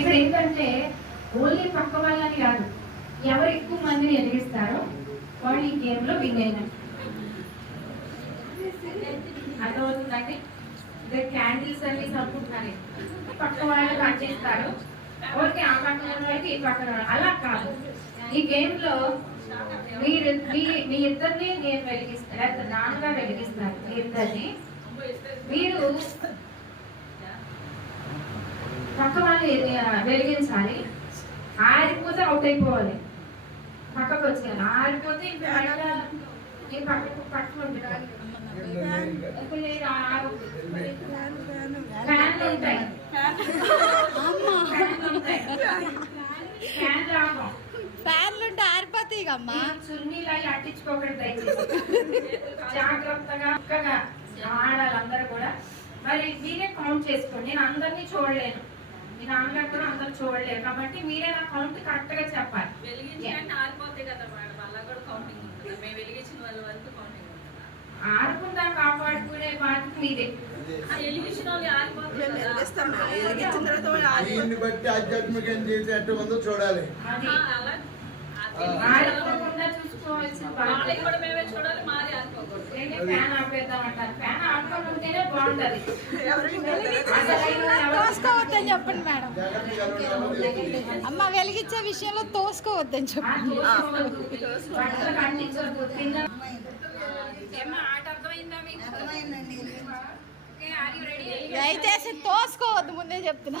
ఇక్కడ ఏంటంటే ఓన్లీ పక్క వాళ్ళని కాదు ఎవరు ఎక్కువ మందిని ఎదిగిస్తారో వాళ్ళు ఈ గేమ్లో విన్ అయినట్టు అర్థమవుతుందండి? ఇదే క్యాండిల్స్ అన్ని చదువుకుంటున్నారు పక్క వాళ్ళు కట్ చేస్తారు. ఓకే ఆ పక్కన వాళ్ళకి ఈ పక్కన అలా కాదు. ఈ గేమ్లో మీరు మీ మీ ఇద్దరిని నేను వెలిగిస్తాను లేకపోతే నాన్నగా వెలిగిస్తాను మీ ఇద్దరిని. మీరు పక్క వాళ్ళు వెలిగించాలి ఆరిపోతే అవుట్ అయిపోవాలి. పక్కకు వచ్చేయాలి. ఆరిపోతే ఈ ఫ్యాన్లు ఉంటాయి ఫ్యాన్లు ఉంటాయి. ఫ్యాన్ లాభం ఫ్యాన్లు ఉంటే ఆరిపోతాయి అమ్మా. చున్నీలు అవి అట్టించుకోకూడదు దయచేసి. జాగ్రత్తగా చక్కగా ఆడాలి అందరూ కూడా. మరి మీరే కౌంట్ చేసుకోండి. నేను అందరినీ చూడలేను. నాన్నగారు కూడా అందరు చూడలేరు. కాబట్టి మీరే నా కౌంట్ కరెక్ట్గా చెప్పాలి. ఆరిపోతాయి కదా మేడం. అలా కూడా కౌంటింగ్ ఉంటుంది? మేము వెలిగించిన వాళ్ళ వరకు కౌంటింగ్ ఉంటుంది? ఆడుకుంటా కాపాడుకునే బాధ్యత మీదే. బట్టి ఆధ్యాత్మికం చేసేట్టు చూడాలి. అది. ఆహా, అలా ఆ ఆడుకోకుండా చూసుకోవాల్సిన బాధ్యత. కూడా మేమే చూడాలి మాది ఆరిపోకూడదు ఏంటి ఫ్యాన్ ఆపేద్దాం. ఉంటేనే బాగుంటది. తోసుకోవద్దని చెప్పండి మేడం. అమ్మ వెలిగించే విషయంలో తోసుకోవద్దని చెప్పండి? దయచేసి తోసుకోవద్దు ముందే చెప్తున్నా.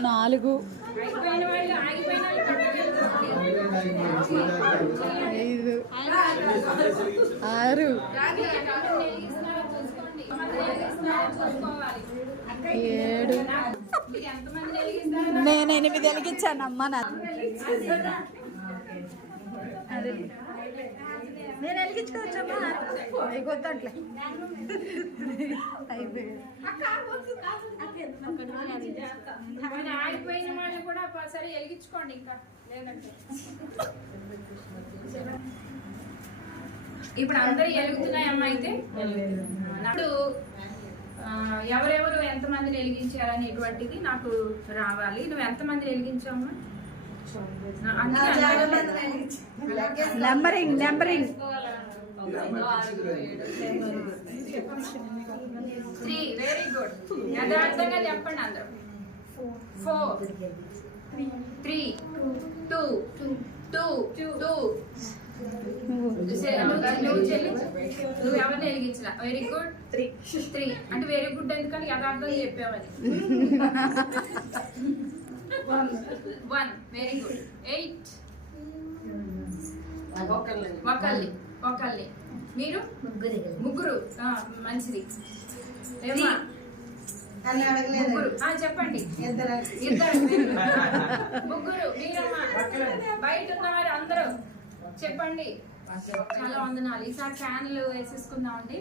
నాలుగు. ఐదు. ఆరు. ఏడు. నేను ఎనిమిది వెలిగించానమ్మా నా నేను వెలిగించుకోవచ్చమ్మా. నీకు అయిపోయింది. ఆగిపోయిన వాళ్ళు కూడా సరే వెలిగించుకోండి ఇంకా. లేదంటే. ఇప్పుడు అందరు వెలుగుతున్నాయమ్మా అయితే? ఇప్పుడు ఎవరెవరు ఎంతమందిని వెలిగించారనేటువంటిది నాకు రావాలి. నువ్వు ఎంతమంది వెలిగించావు numbering numbering three very good యథార్థంగా చెప్పండి అందరూ. Four three two two two నువ్వు చెల్లించు నువ్వు ఎవరిని వెలిగించలా? వెరీ గుడ్ త్రీ త్రీ అంటే వెరీ గుడ్ ఎందుకని యథార్థం చెప్పామని వన్ వెరీ గుడ్ ఎయిట్ ఒకళ్ళి ఒకళ్ళి మీరు? ముగ్గురు ఆ, మంచిది? ముగ్గురు. ఆ, చెప్పండి. ఇద్దరు ముగ్గురు. మీరమ్మా. బయట ఉన్నవారు అందరూ. చెప్పండి. చాలా వందనాలు ఈసారి ఫ్యాన్లు వేసేసుకుందామండి.